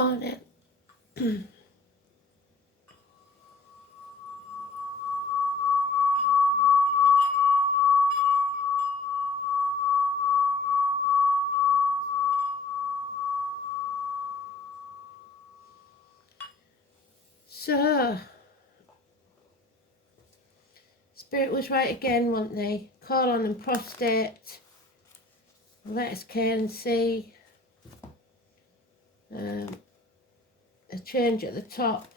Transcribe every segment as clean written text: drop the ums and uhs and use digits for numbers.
Morning. So, Spirit was right again, weren't they? Colon and prostate. Letters K and C. A change at the top.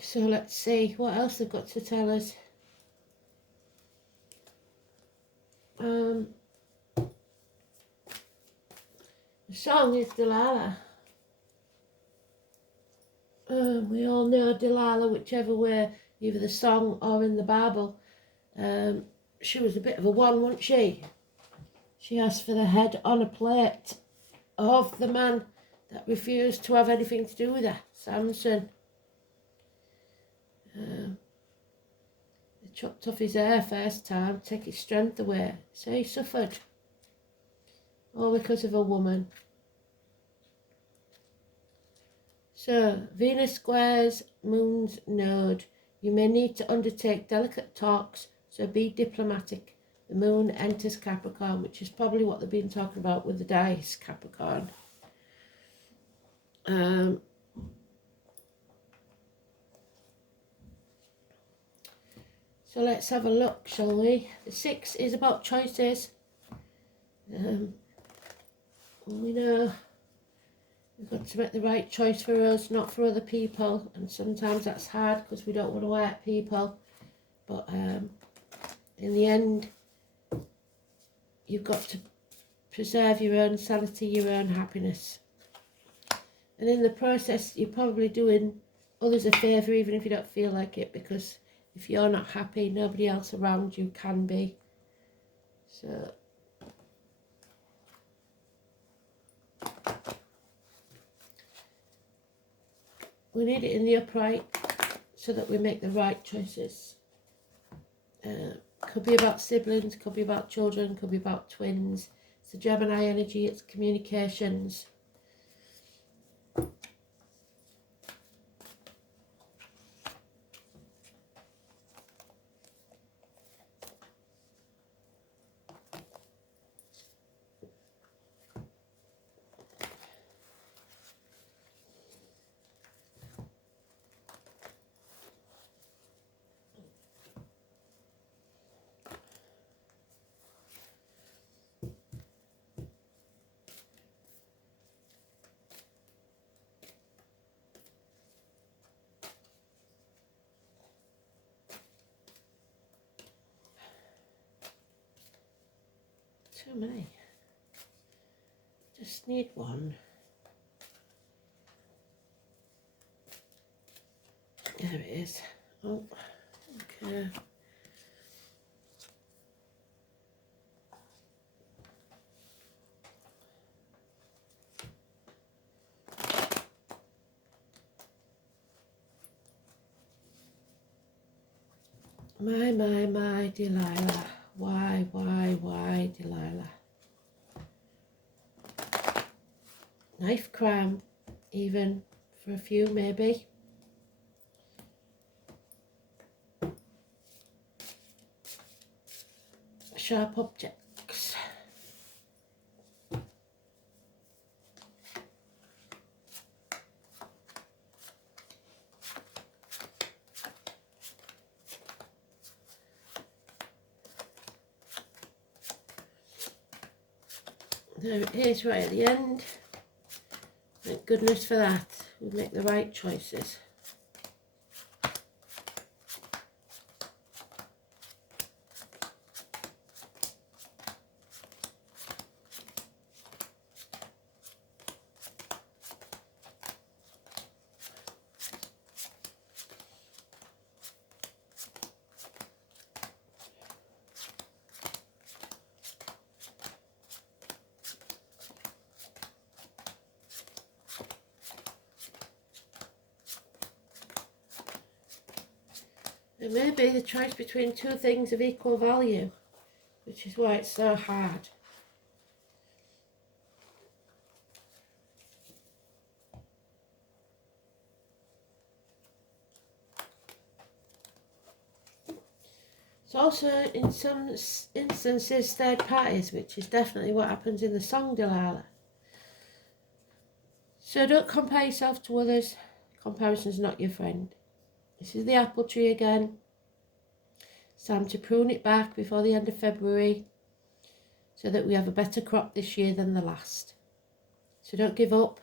So let's see what else they've got to tell us. The song is Delilah. We all know Delilah, whichever way, either the song or in the Bible. She was a bit of a one, wasn't she? She asked for the head on a plate of the man that refused to have anything to do with her, Samson. They chopped off his hair first time, take his strength away. So he suffered. All because of a woman. So, Venus squares Moon's node. You may need to undertake delicate talks, so be diplomatic. The Moon enters Capricorn, which is probably what they've been talking about with the dice, Capricorn. So let's have a look, shall we? The 6 is about choices. We know we've got to make the right choice for us, not for other people. And sometimes that's hard because we don't want to hurt people. But in the end, you've got to preserve your own sanity, your own happiness. And in the process, you're probably doing others a favour, even if you don't feel like it, because if you're not happy, nobody else around you can be. So, we need it in the upright so that we make the right choices. Could be about siblings, could be about children, could be about twins. It's the Gemini energy, it's communications. Too many. Just need one. There it is. Oh, okay. My, Delilah. Why, Delilah? Knife crime, even, for a few, maybe. Sharp objects. There it is, right at the end. Thank goodness for that. We make the right choices. It may be the choice between two things of equal value, which is why it's so hard. It's also in some instances third parties, which is definitely what happens in the song Delilah. So don't compare yourself to others. Comparison's not your friend. This is the apple tree again. It's time to prune it back before the end of February so that we have a better crop this year than the last. So don't give up.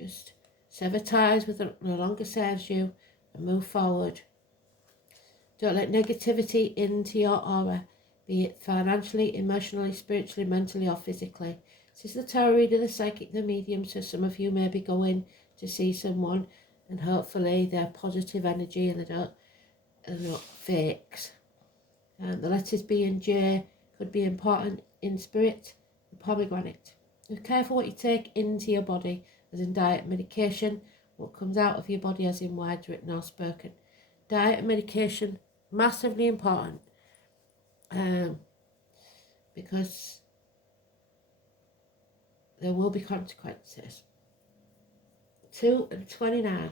Just sever ties with what no longer serves you and move forward. Don't let negativity into your aura, be it financially, emotionally, spiritually, mentally or physically. This is the tarot reader, the psychic, the medium, so some of you may be going to see someone and hopefully they're positive energy and they're not fakes. The letters B and J could be important in spirit. The pomegranate. Be careful what you take into your body, as in diet and medication. What comes out of your body, as in words written or spoken. Diet and medication, massively important. Because there will be consequences. 2 and 29.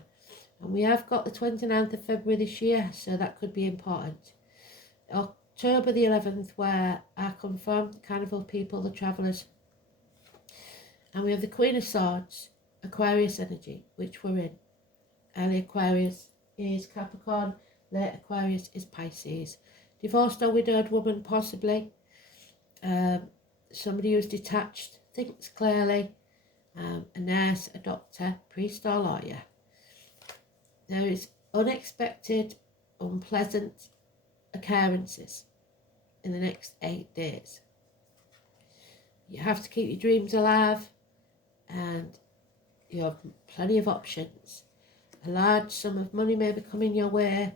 And we have got the 29th of February this year, so that could be important. October the 11th, where I come from, the Carnival people, the travellers. And we have the Queen of Swords, Aquarius energy, which we're in. Early Aquarius is Capricorn, late Aquarius is Pisces. Divorced or widowed woman, possibly. Somebody who's detached, thinks clearly. A nurse, a doctor, priest or lawyer. There is unexpected, unpleasant occurrences in the next 8 days. You have to keep your dreams alive and you have plenty of options. A large sum of money may be coming your way.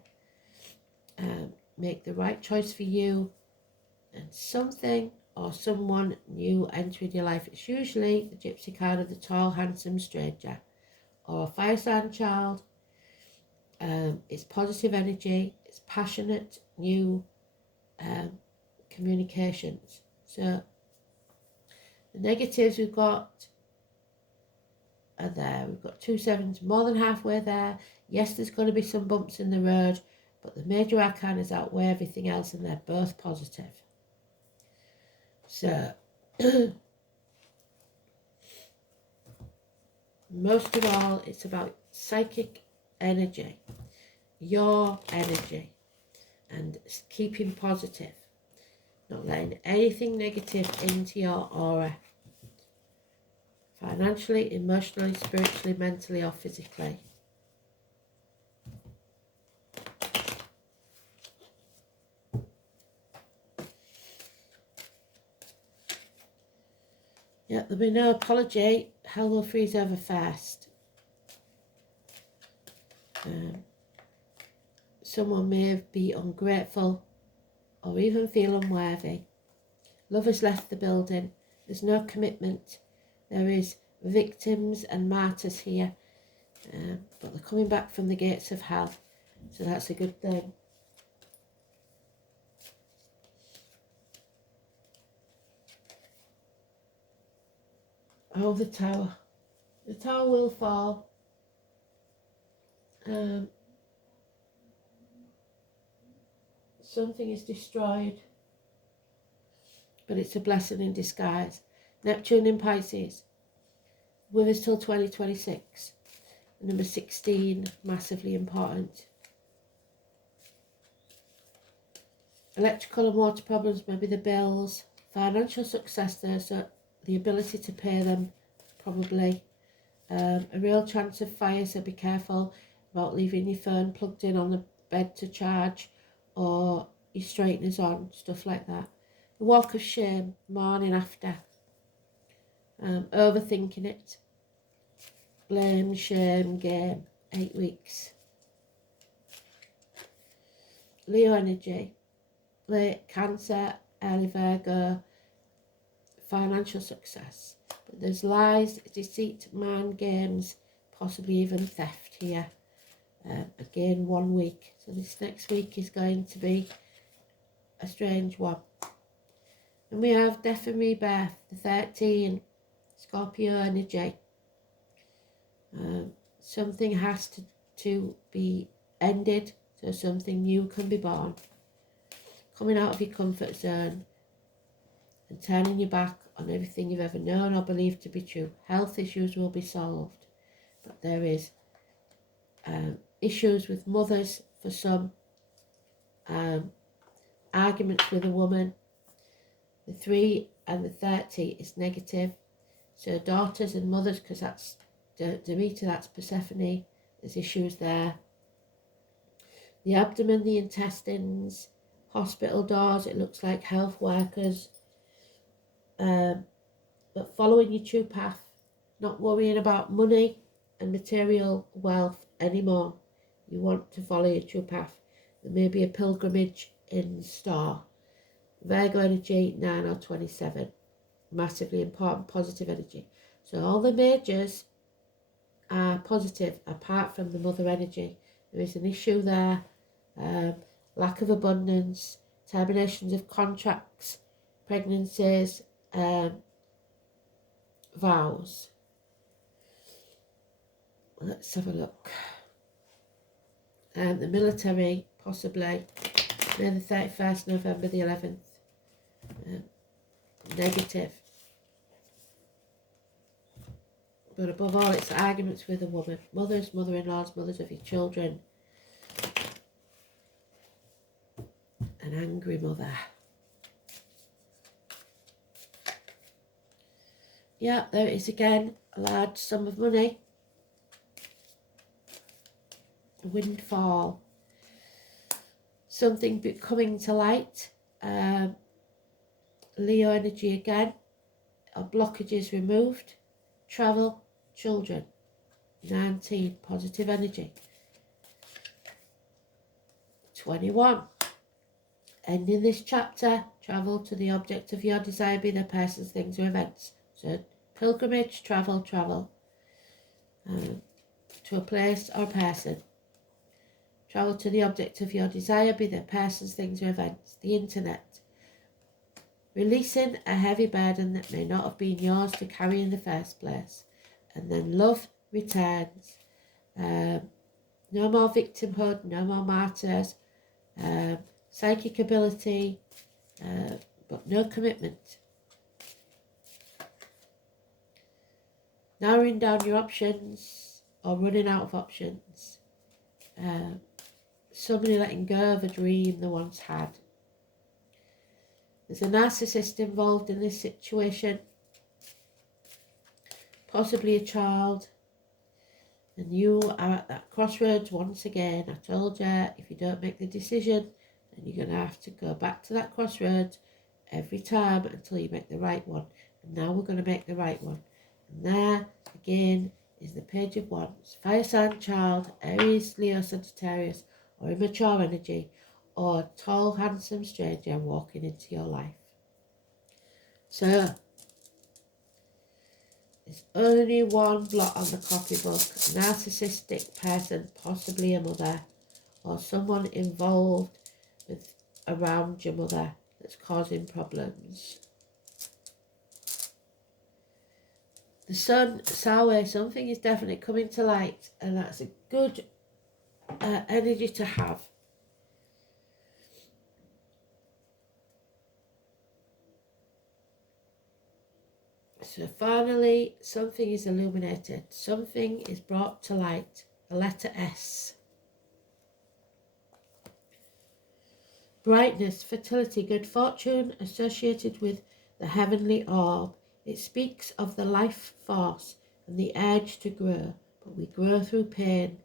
Make the right choice for you and something or someone new entering your life. It's usually the gypsy card of the tall, handsome stranger or a fire sign child. It's positive energy, it's passionate, new communications. So the negatives we've got are there. We've got 2 sevens, more than halfway there. Yes, there's going to be some bumps in the road, but the major arcanas outweigh everything else and they're both positive. So most of all, it's about psychic energy, your energy, and keeping positive, not letting anything negative into your aura, financially, emotionally, spiritually, mentally or physically. Yeah, there'll be no apology. Hell will freeze over first. Someone may be ungrateful or even feel unworthy. Love has left the building. There's no commitment. There is victims and martyrs here. But they're coming back from the gates of hell. So that's a good thing. Oh, the tower. The tower will fall. Something is destroyed. But it's a blessing in disguise. Neptune in Pisces. With us till 2026. Number 16, massively important. Electrical and water problems, maybe the bills. Financial success there, so the ability to pay them, probably. A real chance of fire, so be careful about leaving your phone plugged in on the bed to charge or your straighteners on, stuff like that. The walk of shame, morning after. Overthinking it. Blame, shame, game, 8 weeks. Leo energy, late Cancer, early Virgo, financial success. But there's lies, deceit, mind games, possibly even theft here. Again, 1 week. So this next week is going to be a strange one. And we have Death and Rebirth, the 13, Scorpio energy. Something has to be ended so something new can be born. Coming out of your comfort zone and turning your back on everything you've ever known or believed to be true. Health issues will be solved, but there is issues with mothers for some, arguments with a woman. The 3 and the 30 is negative. So daughters and mothers, because that's Demeter, that's Persephone, there's issues there. The abdomen, the intestines, hospital doors, it looks like health workers. But following your true path, not worrying about money and material wealth anymore. You want to follow your true path. There may be a pilgrimage in store. Virgo energy, 9 or 27. Massively important, positive energy. So all the majors are positive apart from the mother energy. There is an issue there. Lack of abundance, terminations of contracts, pregnancies, vows. Let's have a look. The military, possibly. May the 31st, November the 11th. Negative. But above all, it's arguments with a woman. Mothers, mother-in-laws, mothers of your children. An angry mother. Yeah, there it is again. A large sum of money. A windfall. Something coming to light. Leo energy again. Blockages removed. Travel. Children. 19. Positive energy. 21. Ending this chapter. Travel to the object of your desire, be the persons, things or events. So pilgrimage, travel. To a place or a person. Travel to the object of your desire, be the persons, things or events. The internet. Releasing a heavy burden that may not have been yours to carry in the first place. And then love returns. No more victimhood, no more martyrs. Psychic ability, but no commitment. Narrowing down your options or running out of options. Somebody letting go of a dream they once had. There's a narcissist involved in this situation, possibly a child, and you are at that crossroads once again. I told you, if you don't make the decision, then you're going to have to go back to that crossroads every time until you make the right one. And now we're going to make the right one. And there, again, is the Page of Wands. Fire sign child, Aries, Leo, Sagittarius, or immature energy, or a tall, handsome stranger walking into your life. So, there's only one blot on the copybook. A narcissistic person, possibly a mother, or someone involved with around your mother that's causing problems. The sun, Sawe, something is definitely coming to light, and that's a good energy to have. So finally, something is illuminated. Something is brought to light. The letter S. Brightness, fertility, good fortune associated with the heavenly orb. It speaks of the life force and the urge to grow, but we grow through pain.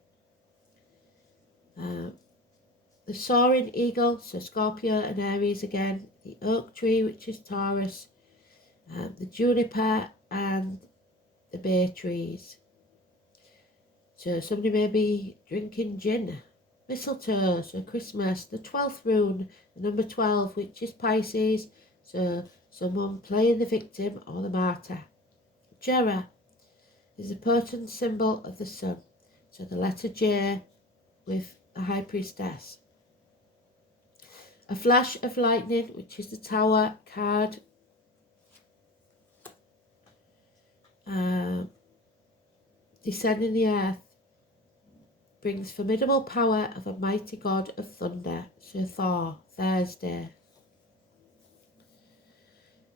The soaring eagle, so Scorpio and Aries again. The oak tree, which is Taurus. The juniper and the bay trees. So somebody may be drinking gin. Mistletoe, so Christmas. The 12th rune, the number 12, which is Pisces. So someone playing the victim or the martyr. Jera is a potent symbol of the sun. So the letter J, with a High Priestess. A flash of lightning, which is the Tower card. Descending the earth brings formidable power of a mighty god of thunder, Sir Thor, Thursday.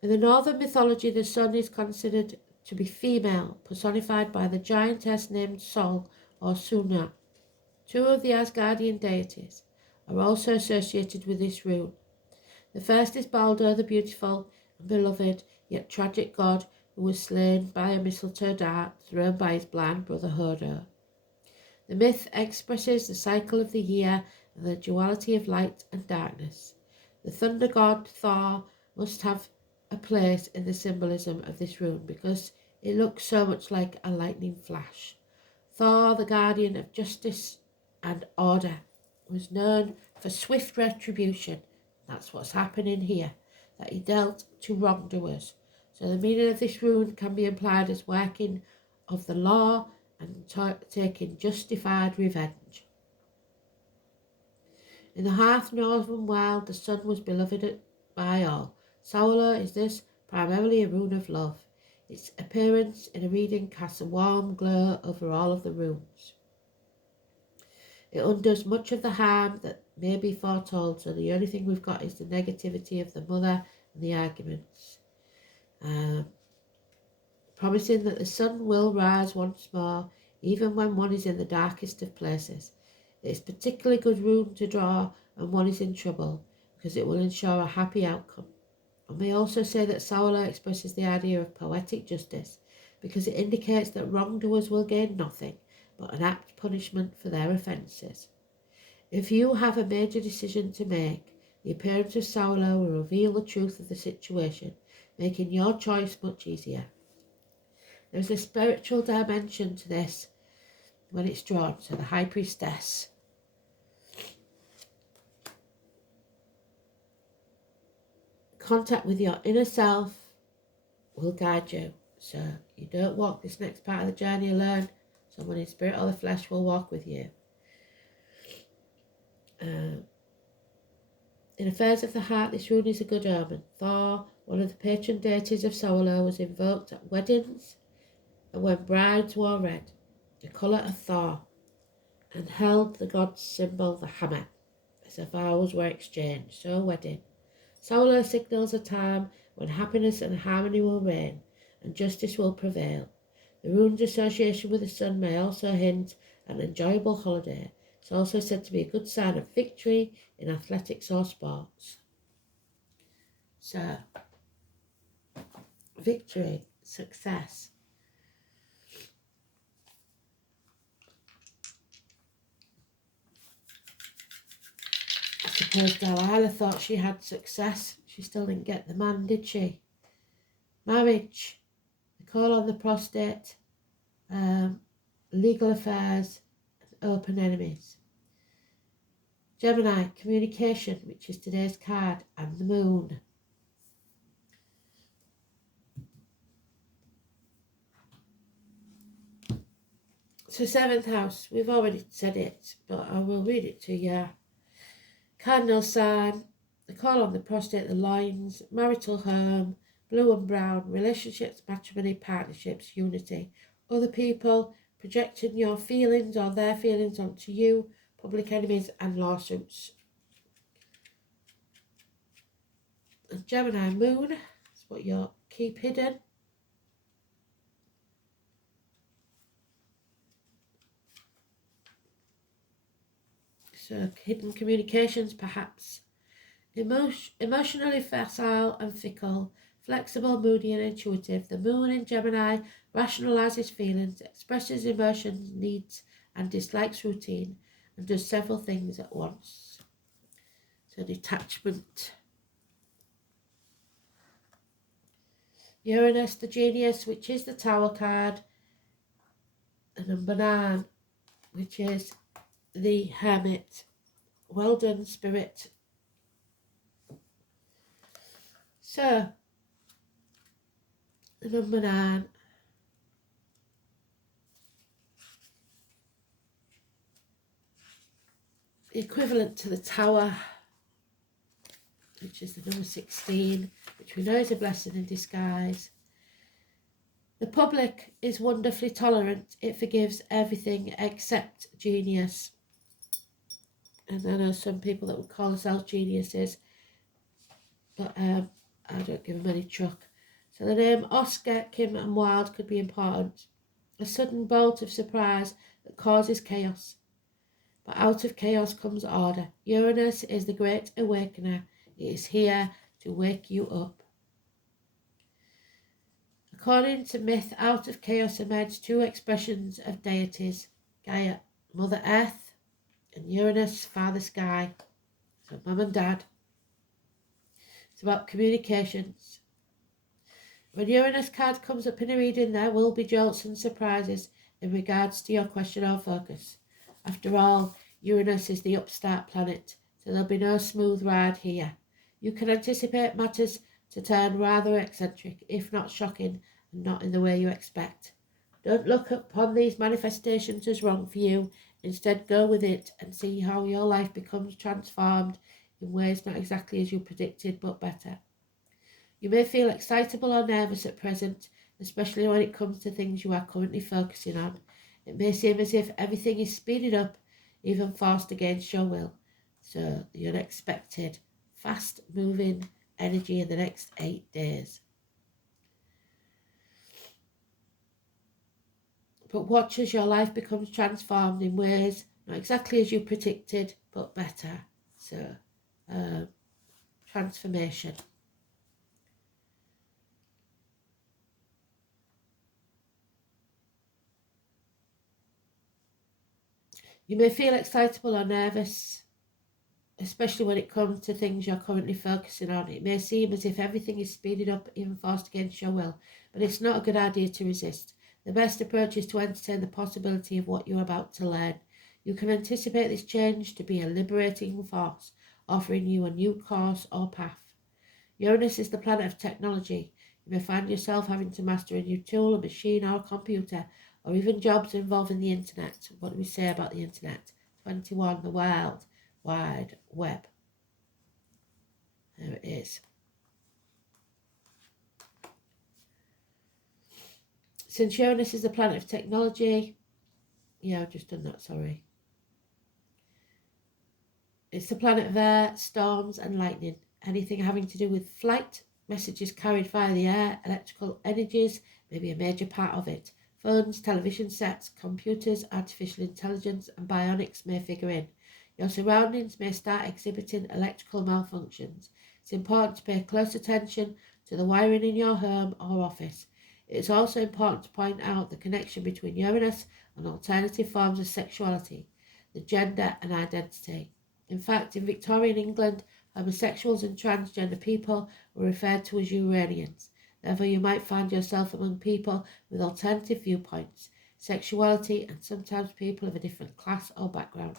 In the northern mythology, the sun is considered to be female, personified by the giantess named Sol or Suna. Two of the Asgardian deities are also associated with this rune. The first is Baldur, the beautiful and beloved yet tragic god who was slain by a mistletoe dart thrown by his blind brother Hodor. The myth expresses the cycle of the year and the duality of light and darkness. The thunder god Thor must have a place in the symbolism of this rune because it looks so much like a lightning flash. Thor, the guardian of justice and order, was known for swift retribution. That's what's happening here, that he dealt to wrongdoers. So the meaning of this rune can be implied as working of the law and taking justified revenge. In the half northern world, the sun was beloved by all. Saula is thus primarily a rune of love. Its appearance in a reading casts a warm glow over all of the runes. It undoes much of the harm that may be foretold, so the only thing we've got is the negativity of the mother and the arguments. Promising that the sun will rise once more, even when one is in the darkest of places. It is particularly good rune to draw when one is in trouble, because it will ensure a happy outcome. I may also say that Saula expresses the idea of poetic justice, because it indicates that wrongdoers will gain nothing but an apt punishment for their offences. If you have a major decision to make, the appearance of Saula will reveal the truth of the situation, making your choice much easier. There's a spiritual dimension to this when it's drawn, so the High Priestess. Contact with your inner self will guide you, so you don't walk this next part of the journey alone. Someone in spirit or the flesh will walk with you. In affairs of the heart, this rune is a good omen. Thor, one of the patron deities of Saula, was invoked at weddings and when brides wore red, the colour of Thor, and held the god's symbol, the hammer, as the vows were exchanged. So wedding. Saula signals a time when happiness and harmony will reign and justice will prevail. The rune's association with the sun may also hint at an enjoyable holiday. It's also said to be a good sign of victory in athletics or sports. So, victory, success. I suppose Delilah thought she had success. She still didn't get the man, did she? Marriage, the call on the prostate, legal affairs, and open enemies. Gemini, communication, which is today's card, and the moon. So 7th house, we've already said it, but I will read it to you. Cardinal sign, the call on the prostate, the lines, marital home, blue and brown, relationships, matrimony, partnerships, unity, other people, projecting your feelings or their feelings onto you, public enemies and lawsuits. And Gemini moon, that's what you'll keep hidden. So hidden communications perhaps. Emotionally facile and fickle, flexible, moody and intuitive. The moon in Gemini rationalizes feelings, expresses emotions, needs and dislikes routine, and does several things at once. So detachment. Uranus, the genius, which is the Tower card, and number 9, which is the Hermit. Well done, Spirit. So, the number 9. the equivalent to the Tower, which is the number 16, which we know is a blessing in disguise. The public is wonderfully tolerant. It forgives everything except genius. And I know some people that would call themselves geniuses, but I don't give them any truck. So the name Oscar, Kim and Wilde could be important. A sudden bolt of surprise that causes chaos. But out of chaos comes order. Uranus is the great awakener. It is here to wake you up. According to myth, out of chaos emerged two expressions of deities, Gaia, Mother Earth, and Uranus, Father Sky. So Mum and Dad. It's about communications. When Uranus card comes up in a reading, there will be jolts and surprises in regards to your question or focus. After all, Uranus is the upstart planet, so there'll be no smooth ride here. You can anticipate matters to turn rather eccentric, if not shocking, and not in the way you expect. Don't look upon these manifestations as wrong for you. Instead, go with it and see how your life becomes transformed in ways not exactly as you predicted, but better. You may feel excitable or nervous at present, especially when it comes to things you are currently focusing on. It may seem as if everything is speeded up, even forced against your will. So, the unexpected, fast-moving energy in the next 8 days. But watch as your life becomes transformed in ways not exactly as you predicted, but better. So, transformation. You may feel excitable or nervous, especially when it comes to things you're currently focusing on. It may seem as if everything is speeded up, even forced against your will, but it's not a good idea to resist. The best approach is to entertain the possibility of what you're about to learn. You can anticipate this change to be a liberating force, offering you a new course or path. Uranus is the planet of technology. You may find yourself having to master a new tool, a machine or a computer, or even jobs involving the internet. What do we say about the internet? 21, the World Wide Web. There it is. Since Uranus is the planet of technology, yeah, I've just done that, sorry. It's the planet of air, storms and lightning. Anything having to do with flight, messages carried via the air, electrical energies may be a major part of it. Phones, television sets, computers, artificial intelligence and bionics may figure in. Your surroundings may start exhibiting electrical malfunctions. It's important to pay close attention to the wiring in your home or office. It's also important to point out the connection between Uranus and alternative forms of sexuality, the gender and identity. In fact, in Victorian England, homosexuals and transgender people were referred to as Uranians. Therefore, you might find yourself among people with alternative viewpoints, sexuality, and sometimes people of a different class or background.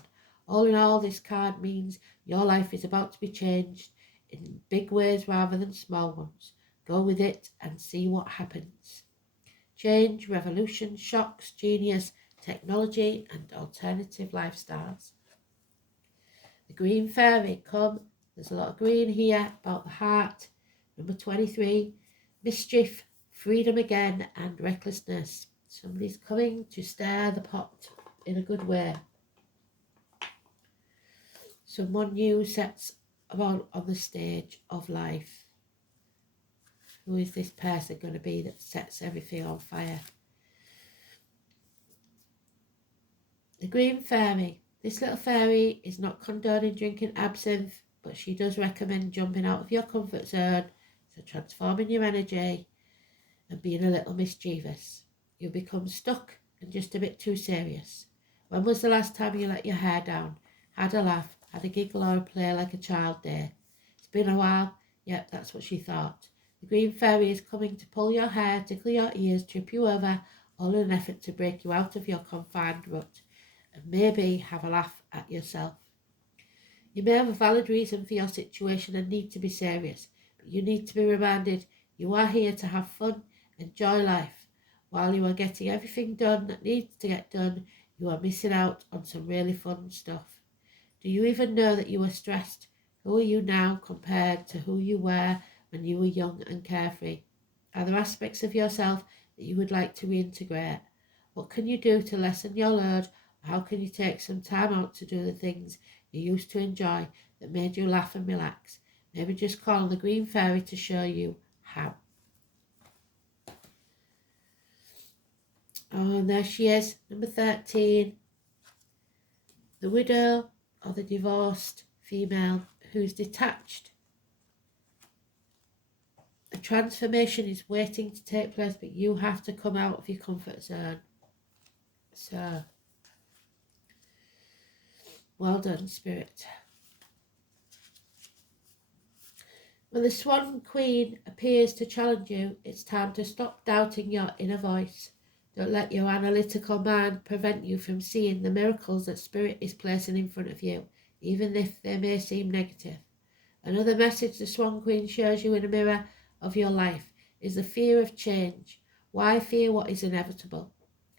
All in all, this card means your life is about to be changed in big ways rather than small ones. Go with it and see what happens. Change, revolution, shocks, genius, technology, and alternative lifestyles. The Green Fairy, come. There's a lot of green here about the heart. Number 23, mischief, freedom again, and recklessness. Somebody's coming to stir the pot in a good way. Someone new sets on the stage of life. Who is this person going to be that sets everything on fire? The Green Fairy. This little fairy is not condoning drinking absinthe, but she does recommend jumping out of your comfort zone, so transforming your energy and being a little mischievous. You become stuck and just a bit too serious. When was the last time you let your hair down, had a laugh, had a giggle or a play like a child there? It's been a while. Yep, that's what she thought. The Green Fairy is coming to pull your hair, tickle your ears, trip you over, all in an effort to break you out of your confined rut and maybe have a laugh at yourself. You may have a valid reason for your situation and need to be serious, but you need to be reminded you are here to have fun, enjoy life. While you are getting everything done that needs to get done, you are missing out on some really fun stuff. Do you even know that you are stressed? Who are you now compared to who you were when you were young and carefree? Are there aspects of yourself that you would like to reintegrate? What can you do to lessen your load? How can you take some time out to do the things you used to enjoy that made you laugh and relax? Maybe just call on the green fairy to show you how. Oh, and there she is, number 13. The widow or the divorced female who's detached. A transformation is waiting to take place, but you have to come out of your comfort zone. So, well done, Spirit. When the Swan Queen appears to challenge you, it's time to stop doubting your inner voice. Don't let your analytical mind prevent you from seeing the miracles that Spirit is placing in front of you, even if they may seem negative. Another message the Swan Queen shows you in a mirror of your life is the fear of change. Why fear what is inevitable?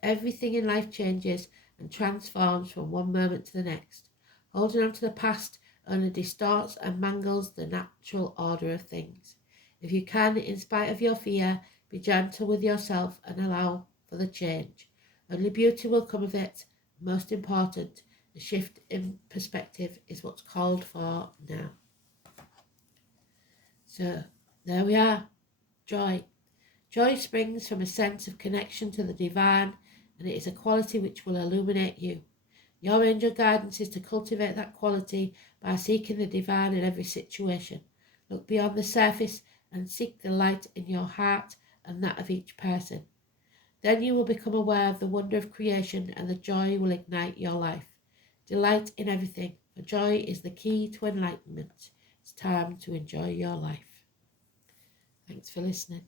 Everything in life changes and transforms from one moment to the next. Holding on to the past only distorts and mangles the natural order of things. If you can, in spite of your fear, be gentle with yourself and allow for the change. Only beauty will come of it. Most important, the shift in perspective is what's called for now. So, there we are. Joy. Joy springs from a sense of connection to the divine, and it is a quality which will illuminate you. Your angel guidance is to cultivate that quality by seeking the divine in every situation. Look beyond the surface and seek the light in your heart and that of each person. Then you will become aware of the wonder of creation, and the joy will ignite your life. Delight in everything, for joy is the key to enlightenment. It's time to enjoy your life. Thanks for listening.